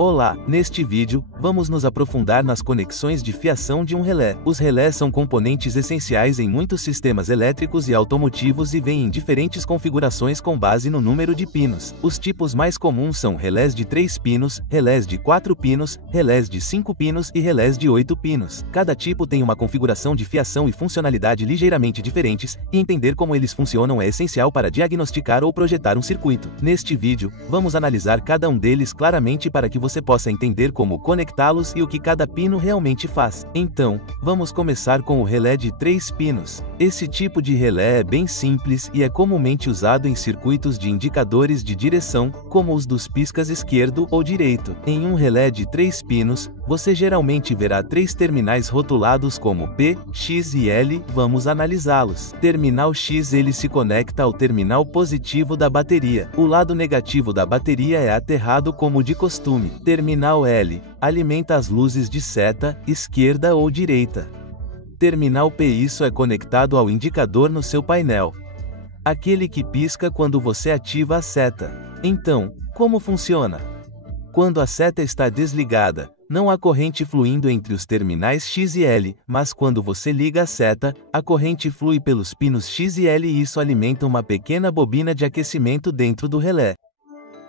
Olá, neste vídeo, vamos nos aprofundar nas conexões de fiação de um relé. Os relés são componentes essenciais em muitos sistemas elétricos e automotivos e vêm em diferentes configurações com base no número de pinos. Os tipos mais comuns são relés de 3 pinos, relés de 4 pinos, relés de 5 pinos e relés de 8 pinos. Cada tipo tem uma configuração de fiação e funcionalidade ligeiramente diferentes, e entender como eles funcionam é essencial para diagnosticar ou projetar um circuito. Neste vídeo, vamos analisar cada um deles claramente para que você possa entender como conectá-los e o que cada pino realmente faz. Então, vamos começar com o relé de 3 pinos. Esse tipo de relé é bem simples e é comumente usado em circuitos de indicadores de direção, como os dos piscas esquerdo ou direito. Em um relé de 3 pinos, você geralmente verá 3 terminais rotulados como P, X e L. Vamos analisá-los. Terminal X ele se conecta ao terminal positivo da bateria. O lado negativo da bateria é aterrado como de costume. Terminal L alimenta as luzes de seta, esquerda ou direita. Terminal P isso é conectado ao indicador no seu painel, aquele que pisca quando você ativa a seta. Então, como funciona? Quando a seta está desligada, não há corrente fluindo entre os terminais X e L, mas quando você liga a seta, a corrente flui pelos pinos X e L e isso alimenta uma pequena bobina de aquecimento dentro do relé.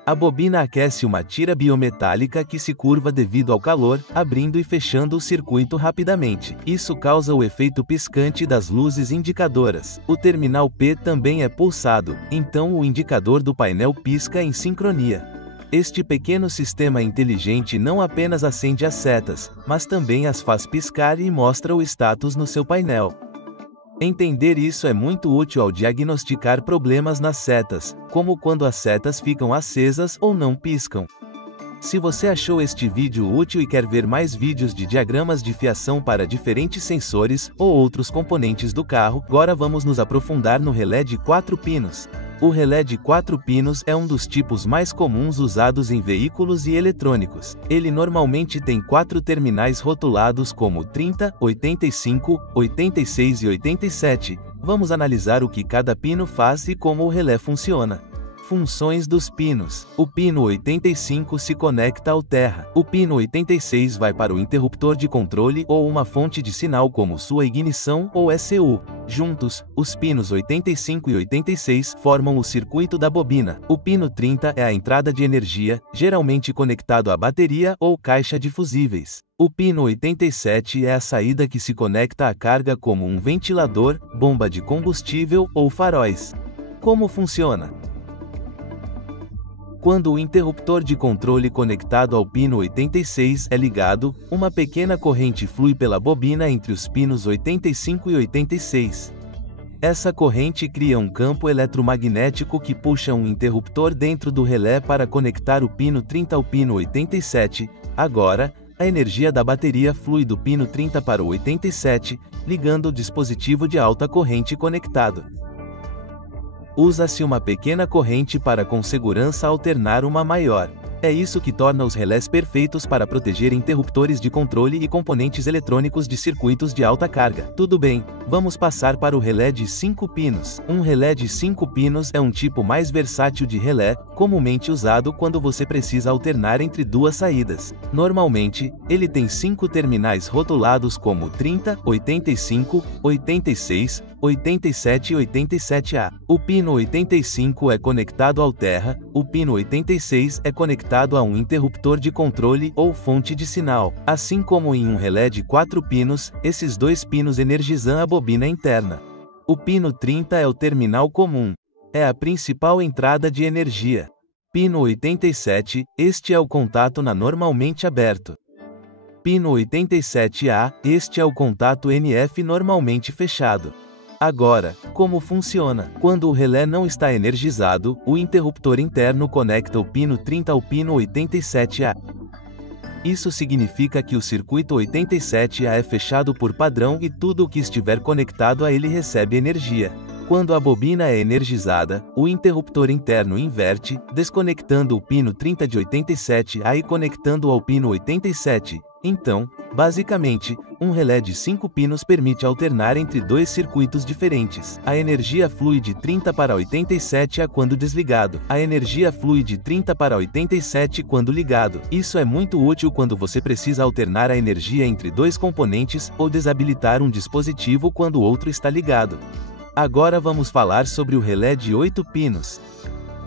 A bobina aquece uma tira biometálica que se curva devido ao calor, abrindo e fechando o circuito rapidamente. Isso causa o efeito piscante das luzes indicadoras. O terminal P também é pulsado, então o indicador do painel pisca em sincronia. Este pequeno sistema inteligente não apenas acende as setas, mas também as faz piscar e mostra o status no seu painel. Entender isso é muito útil ao diagnosticar problemas nas setas, como quando as setas ficam acesas ou não piscam. Se você achou este vídeo útil e quer ver mais vídeos de diagramas de fiação para diferentes sensores ou outros componentes do carro, agora vamos nos aprofundar no relé de 4 pinos. O relé de 4 pinos é um dos tipos mais comuns usados em veículos e eletrônicos. Ele normalmente tem 4 terminais rotulados como 30, 85, 86 e 87. Vamos analisar o que cada pino faz e como o relé funciona. Funções dos pinos. O pino 85 se conecta ao terra. O pino 86 vai para o interruptor de controle ou uma fonte de sinal como sua ignição ou ECU. Juntos, os pinos 85 e 86 formam o circuito da bobina. O pino 30 é a entrada de energia, geralmente conectado à bateria ou caixa de fusíveis. O pino 87 é a saída que se conecta à carga como um ventilador, bomba de combustível ou faróis. Como funciona? Quando o interruptor de controle conectado ao pino 86 é ligado, uma pequena corrente flui pela bobina entre os pinos 85 e 86. Essa corrente cria um campo eletromagnético que puxa um interruptor dentro do relé para conectar o pino 30 ao pino 87. Agora, a energia da bateria flui do pino 30 para o 87, ligando o dispositivo de alta corrente conectado. Usa-se uma pequena corrente para com segurança alternar uma maior. É isso que torna os relés perfeitos para proteger interruptores de controle e componentes eletrônicos de circuitos de alta carga. Tudo bem, vamos passar para o relé de 5 pinos. Um relé de 5 pinos é um tipo mais versátil de relé, comumente usado quando você precisa alternar entre duas saídas. Normalmente, ele tem 5 terminais rotulados como 30, 85, 86, 87 e 87A. O pino 85 é conectado ao terra, o pino 86 é conectado a um interruptor de controle ou fonte de sinal. Assim como em um relé de 4 pinos, esses 2 pinos energizam a bobina interna. O pino 30 é o terminal comum. É a principal entrada de energia. Pino 87, este é o contato na normalmente aberto. Pino 87A, este é o contato NF normalmente fechado. Agora, como funciona? Quando o relé não está energizado, o interruptor interno conecta o pino 30 ao pino 87A. Isso significa que o circuito 87A é fechado por padrão e tudo o que estiver conectado a ele recebe energia. Quando a bobina é energizada, o interruptor interno inverte, desconectando o pino 30 de 87A e conectando ao pino 87. Então, basicamente, Um relé de 5 pinos permite alternar entre dois circuitos diferentes. A energia flui de 30 para 87 a quando desligado. A energia flui de 30 para 87 quando ligado. Isso é muito útil quando você precisa alternar a energia entre dois componentes ou desabilitar um dispositivo quando o outro está ligado. Agora vamos falar sobre o relé de 8 pinos.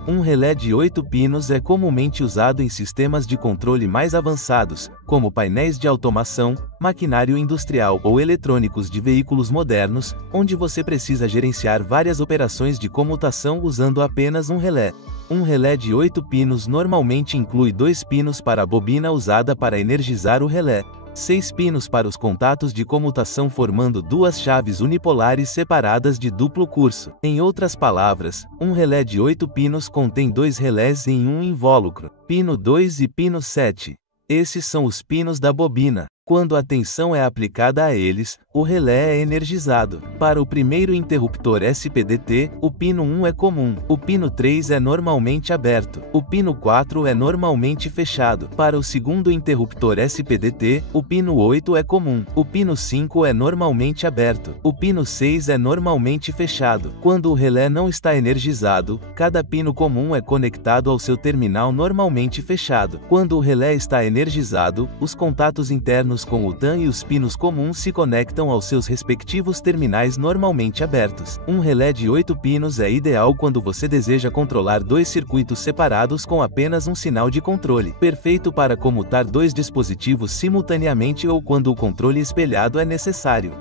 Um relé de 8 pinos é comumente usado em sistemas de controle mais avançados, como painéis de automação, maquinário industrial ou eletrônicos de veículos modernos, onde você precisa gerenciar várias operações de comutação usando apenas um relé. Um relé de 8 pinos normalmente inclui 2 pinos para a bobina usada para energizar o relé, 6 pinos para os contatos de comutação formando duas chaves unipolares separadas de duplo curso. Em outras palavras, um relé de 8 pinos contém 2 relés em um invólucro, pino 2 e pino 7. Esses são os pinos da bobina. Quando a tensão é aplicada a eles, o relé é energizado. Para o primeiro interruptor SPDT, o pino 1 é comum, o pino 3 é normalmente aberto, o pino 4 é normalmente fechado. Para o segundo interruptor SPDT, o pino 8 é comum, o pino 5 é normalmente aberto, o pino 6 é normalmente fechado. Quando o relé não está energizado, cada pino comum é conectado ao seu terminal normalmente fechado. Quando o relé está energizado, os contatos internos com o TAN e os pinos comuns se conectam aos seus respectivos terminais normalmente abertos. Um relé de 8 pinos é ideal quando você deseja controlar dois circuitos separados com apenas um sinal de controle, perfeito para comutar dois dispositivos simultaneamente ou quando o controle espelhado é necessário.